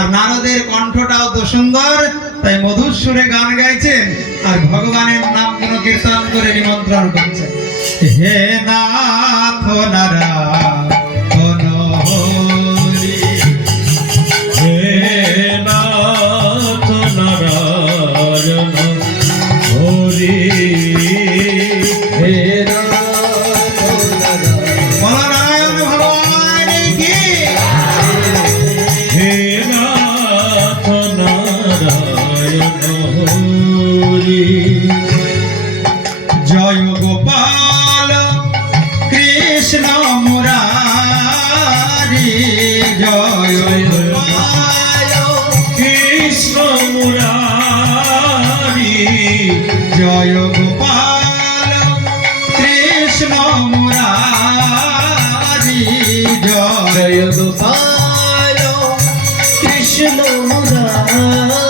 আর নারদের কণ্ঠটাও তো সুন্দর, তাই মধুর সুরে গান গাইছেন আর ভগবানের নাম কোন কীর্তন করে নিমন্ত্রণ করছেন। হে নাথ নারায়ণ জয় গোপাল কৃষ্ণ মুরারি, জয় গোপাল কৃষ্ণ মুরারি, জয় গোপাল কৃষ্ণ মুরারি, জয় গোপাল কৃষ্ণ মুরারি।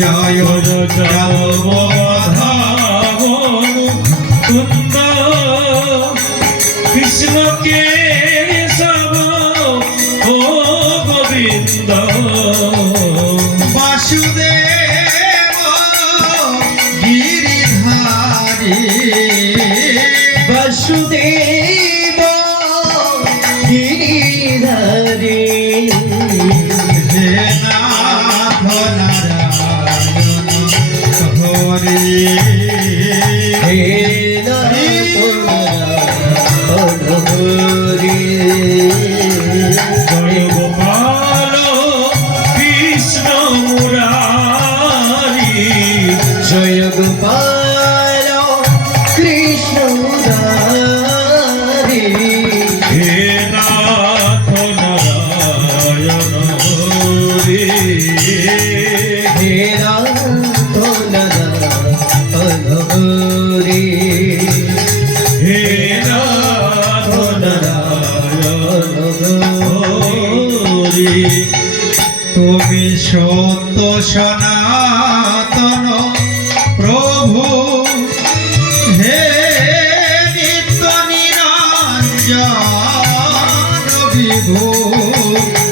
জয় কুন্দ কৃষ্ণকে সনাতন প্রভু। হে নিত্য নিরঞ্জন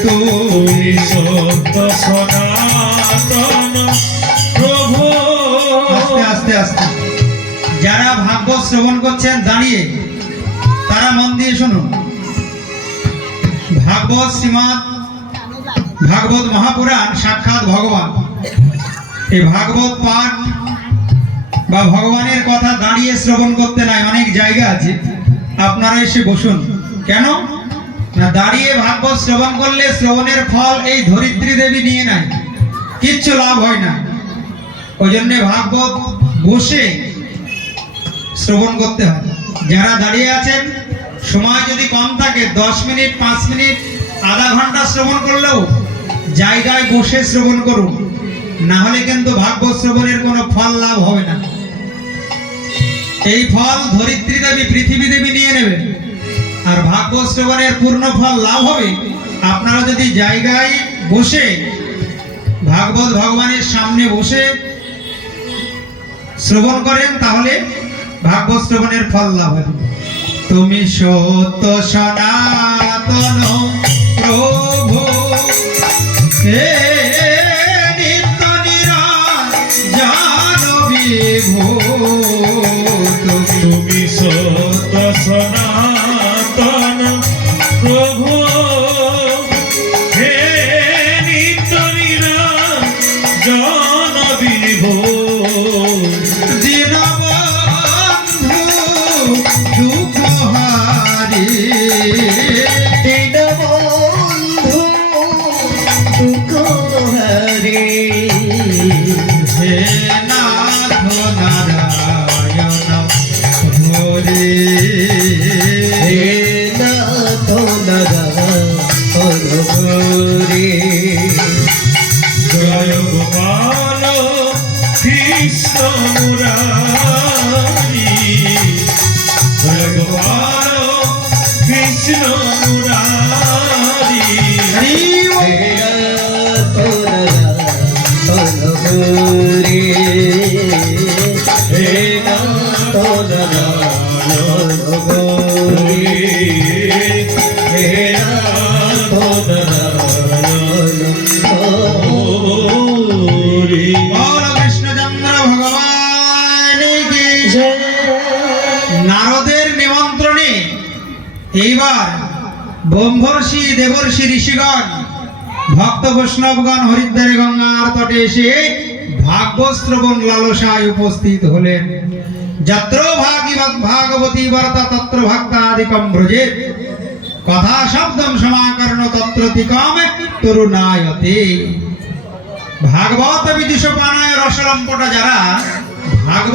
তুমি সত্য সনাতন প্রভু। আস্তে আস্তে যারা ভাগবত শ্রবণ করছেন, দাঁড়িয়ে। তারা মন দিয়ে শুনুন। ভাগবত শ্রীমৎ, ভাগবত মহাপুরাণ, সাক্ষাৎ ভগবান। এই ভাগবত পাঠ বা ভগবানের কথা দাঁড়িয়ে শ্রবণ করতে নাই, অনেক জায়গা আছে। আপনারা এসে বসুন। কেন? না, দাঁড়িয়ে ভাগবত শ্রবণ করলে শ্রবণের ফল এই ধরিত্রী দেবী নিয়ে নেয়। কিচ্ছু লাভ হয় না। ওই জন্য ভাগবত বসে শ্রবণ করতে হয়। যারা দাঁড়িয়ে আছেন, সময় যদি কম থাকে, দশ মিনিট, পাঁচ মিনিট, আধা ঘণ্টা শ্রবণ করলেও জায়গায় বসে শ্রবণ করুন। না হলে কিন্তু ভাগবত শ্রবণের কোনো ফল লাভ হবে না। এই ফল ধরিত্রী দেবী, পৃথিবী দেবী নিয়ে নেবে আর ভাগবত শ্রবণের পূর্ণ ফল লাভ হবে আপনারা যদি জায়গায় বসে ভাগবত ভগবানের সামনে বসে শ্রবণ করেন, তাহলে ভাগবত শ্রবণের ফল লাভ হবে। তুমি সত্য সনাতন প্রভু, হে তুমি সত সনাতন প্রভু এইবার ব্রহ্মর্ষি, দেবর্ষি ঋষিগণ, ভক্ত বৈষ্ণবগণ, হরিদ্বারে গঙ্গার তটে এসে ভাগবত শ্রবণ লালসায় উপস্থিত হলেন। যত্র ভাগিবত বর্তা তত্র ভক্তাদিকম ব্রজেত কথা শব্দম সমাকর্ণ তত্র তিকম তরুণায়তে। ভাগবত রসলম্পটা যারা, ভাগবত